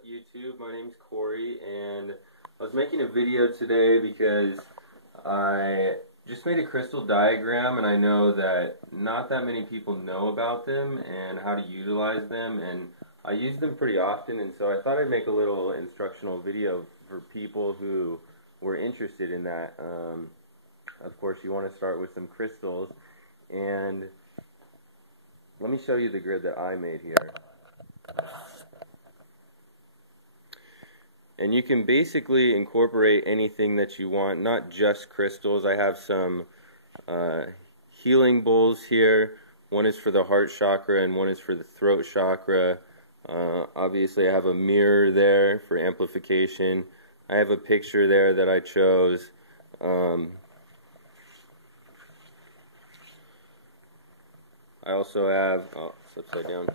up, YouTube? My name's Cory, and I was making a video today because I just made a crystal diagram, and I know that not that many people know about them and how to utilize them, and I use them pretty often, and so I thought I'd make a little instructional video for people who were interested in that. Of course, you want to start with some crystals, and let me show you the grid that I made here. And you can basically incorporate anything that you want, not just crystals. I have some healing bowls here. One is for the heart chakra and one is for the throat chakra. Obviously I have a mirror there for amplification. I have a picture there that I chose. I also have, oh, it's upside down.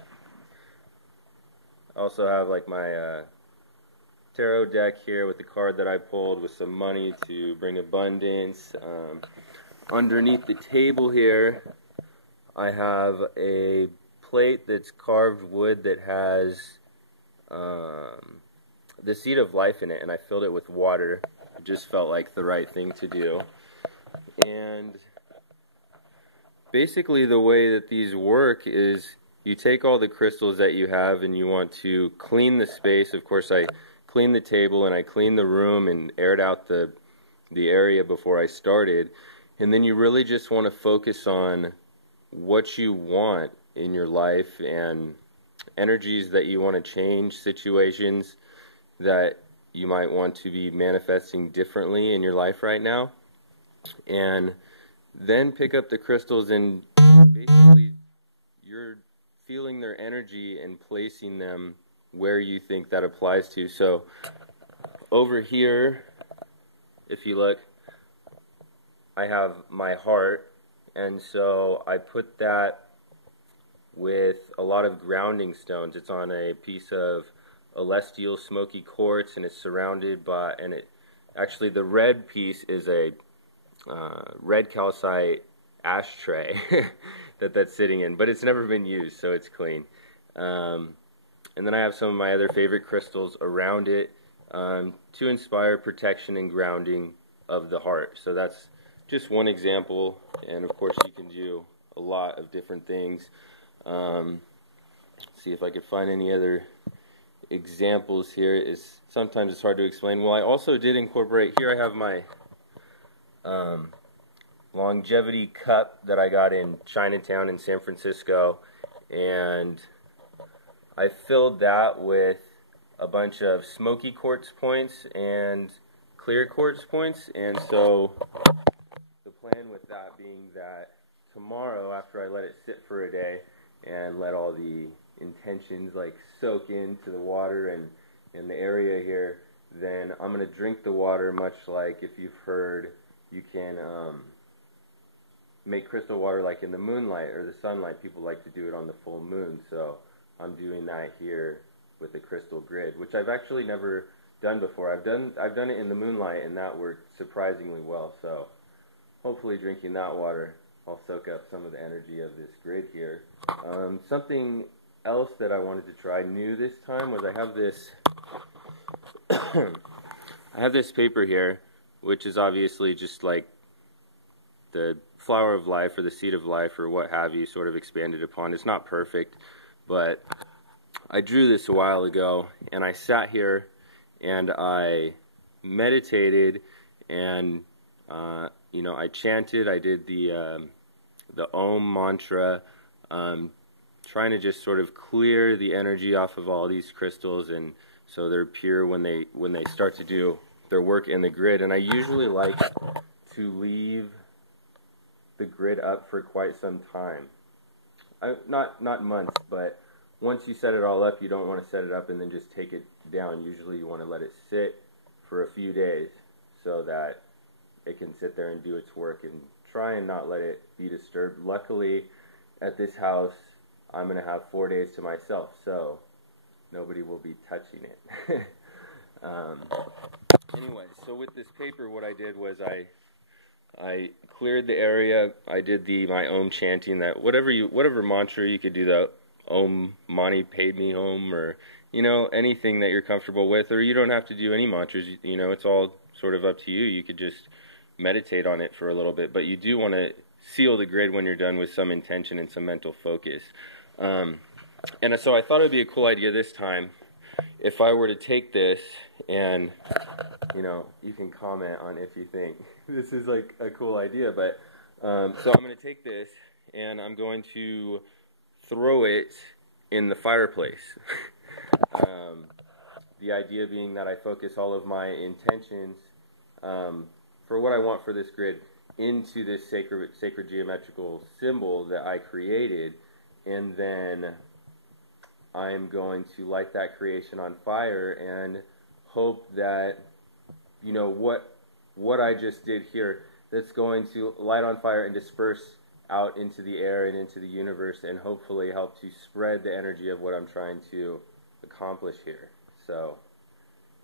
I also have like my tarot deck here with the card that I pulled with some money to bring abundance. Underneath the table here, I have a plate that's carved wood that has the seed of life in it, and I filled it with water. It just felt like the right thing to do. And basically the way that these work is you take all the crystals that you have and you want to clean the space. Of course, I cleaned the table and I cleaned the room and aired out the area before I started. And then you really just want to focus on what you want in your life and energies that you want to change, situations that you might want to be manifesting differently in your life right now. And then pick up the crystals and basically you're feeling their energy and placing them where you think that applies to. So over here, if you look, I have my heart, and so I put that with a lot of grounding stones. It's on a piece of celestial smoky quartz, and it's surrounded by, and it actually, the red piece is a red calcite ashtray that's sitting in, but it's never been used, so it's clean. And then I have some of my other favorite crystals around it to inspire protection and grounding of the heart. So that's just one example, and of course you can do a lot of different things. See if I could find any other examples here. Sometimes it's hard to explain. Well, I also did incorporate, here I have my longevity cup that I got in Chinatown in San Francisco, and I filled that with a bunch of smoky quartz points and clear quartz points. And so the plan with that being that tomorrow, after I let it sit for a day and let all the intentions like soak into the water and in the area here, then I'm going to drink the water, much like if you've heard you can make crystal water like in the moonlight or the sunlight. People like to do it on the full moon, so I'm doing that here with the crystal grid, which I've actually never done before. I've done it in the moonlight, and that worked surprisingly well. So hopefully drinking that water, I'll soak up some of the energy of this grid here. Something else that I wanted to try new this time was I have this I have this paper here, which is obviously just like the flower of life or the seed of life or what have you, sort of expanded upon. It's not perfect, but I drew this a while ago, and I sat here and I meditated, and you know, I chanted. I did the Om mantra, trying to just sort of clear the energy off of all these crystals, and so they're pure when they start to do their work in the grid. And I usually like to leave the grid up for quite some time. Not months, but once you set it all up, you don't want to set it up and then just take it down. Usually you want to let it sit for a few days so that it can sit there and do its work, and try and not let it be disturbed. Luckily, at this house, I'm going to have 4 days to myself, so nobody will be touching it. Anyway, so with this paper, what I did was I cleared the area. I did my Om chanting, that whatever mantra you could do, the Om Mani Padme Om, or you know, anything that you're comfortable with, or you don't have to do any mantras. You know, it's all sort of up to you. You could just meditate on it for a little bit, but you do want to seal the grid when you're done with some intention and some mental focus. And so I thought it would be a cool idea this time if I were to take this and, you know, you can comment on if you think this is like a cool idea, but so I'm going to take this and I'm going to throw it in the fireplace. The idea being that I focus all of my intentions for what I want for this grid into this sacred geometrical symbol that I created, and then I'm going to light that creation on fire and hope that, you know, what I just did here, that's going to light on fire and disperse out into the air and into the universe, and hopefully help to spread the energy of what I'm trying to accomplish here. So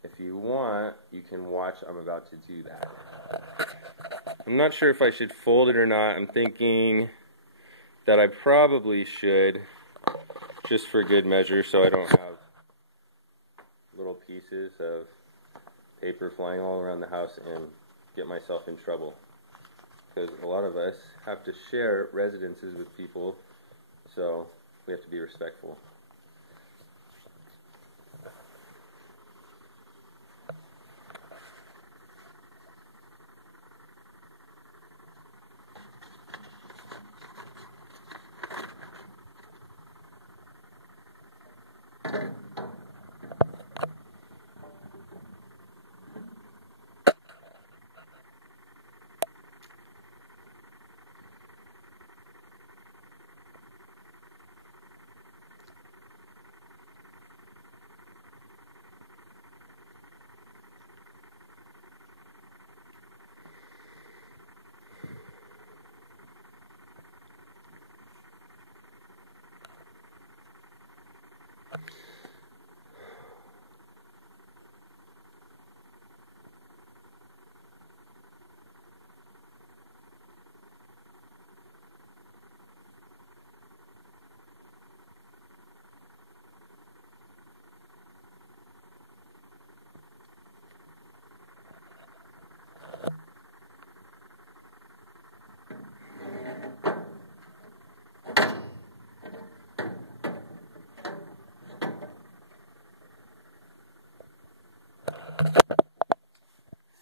if you want, you can watch. I'm about to do that. I'm not sure if I should fold it or not. I'm thinking that I probably should, just for good measure, so I don't have little pieces of paper flying all around the house and get myself in trouble. Because a lot of us have to share residences with people, so we have to be respectful.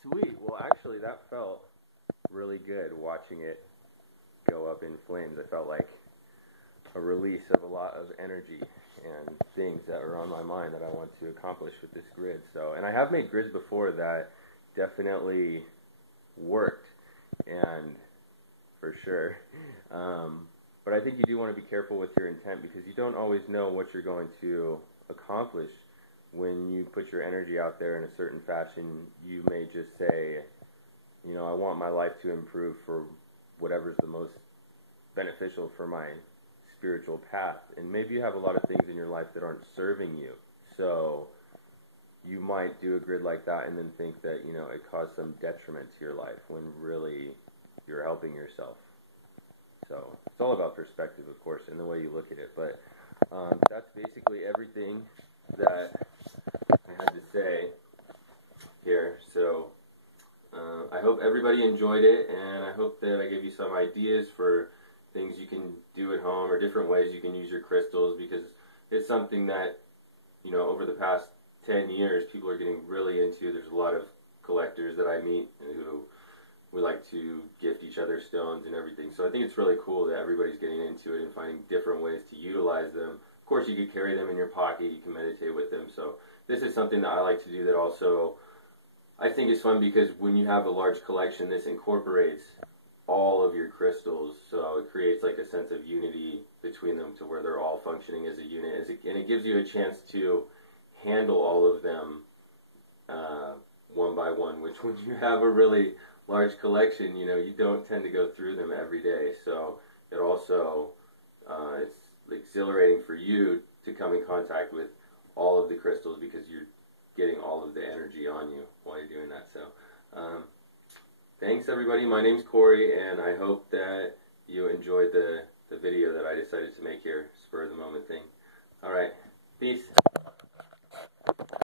Sweet. Well, actually, that felt really good watching it go up in flames. I felt like a release of a lot of energy and things that are on my mind that I want to accomplish with this grid. So, and I have made grids before that definitely worked, and for sure. But I think you do want to be careful with your intent, because you don't always know what you're going to accomplish. When you put your energy out there in a certain fashion, you may just say, you know, I want my life to improve for whatever's the most beneficial for my spiritual path. And maybe you have a lot of things in your life that aren't serving you. So you might do a grid like that and then think that, you know, it caused some detriment to your life, when really you're helping yourself. So it's all about perspective, of course, and the way you look at it. But that's basically everything that I had to say here. So I hope everybody enjoyed it, and I hope that I gave you some ideas for things you can do at home, or different ways you can use your crystals, because it's something that, you know, over the past 10 years people are getting really into. There's a lot of collectors that I meet who we like to gift each other stones and everything. So I think it's really cool that everybody's getting into it and finding different ways to utilize them. Of course, you could carry them in your pocket, you can meditate with them. So this is something that I like to do that also I think is fun, because when you have a large collection, this incorporates all of your crystals, so it creates like a sense of unity between them, to where they're all functioning as a unit, and it gives you a chance to handle all of them one by one, which when you have a really large collection, you know, you don't tend to go through them every day. So it also it's exhilarating for you to come in contact with all of the crystals, because you're getting all of the energy on you while you're doing that. So thanks everybody. My name's Cory, and I hope that you enjoyed the video that I decided to make here, spur of the moment thing. Alright, peace.